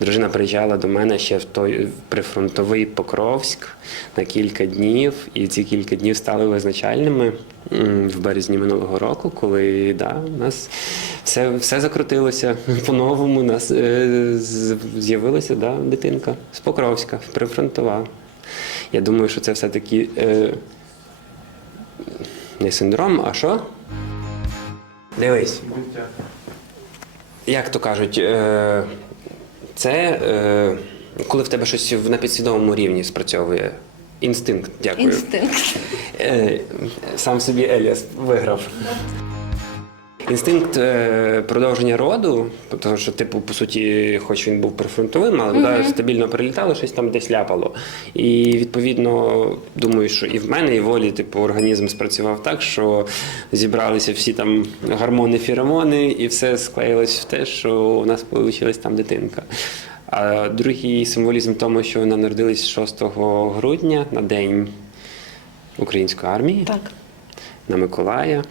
Дружина приїжджала до мене ще в той прифронтовий Покровськ на кілька днів, і ці кілька днів стали визначальними в березні минулого року, коли да, у нас все, все закрутилося по-новому. У нас е, з'явилася да, дитинка з Покровська, прифронтова. Я думаю, що це все-таки е, не синдром, а що? Дивись. Як то кажуть, е, це е, коли в тебе щось на підсвідомому рівні спрацьовує. Інстинкт, дякую. Інстинкт. Е, Сам собі Еліас виграв. Інстинкт е, продовження роду, тому що, типу, по суті, хоч він був прифронтовим, але да, стабільно прилітало, щось там десь ляпало. І відповідно, думаю, що і в мене, і в волі, типу, організм спрацював так, що зібралися всі там гормони, феромони, і все склеїлось в те, що у нас вийшла там дитинка. А другий символізм в тому, що вона народилась 6 грудня на день української армії Так. на Миколая.